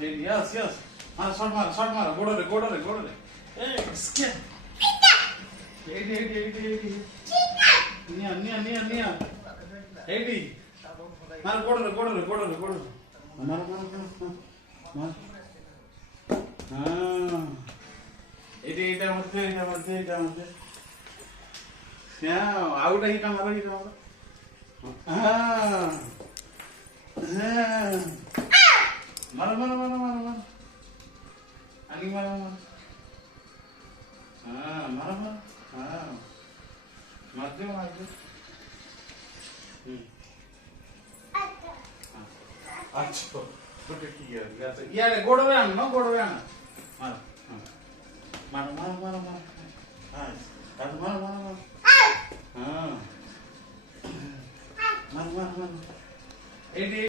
Yes, yes. Shot mara. Go to the. Hey, skin. Eighty. Near. 80. Mara, go to the. Mara. Ah. 88 amate. Yeah, out he camera. Ah. Mara. Ani mara. Mara. Marte. अच्छा तो ठीक है यार गोड़वे आना ना मार हाँ मार हाँ मार 88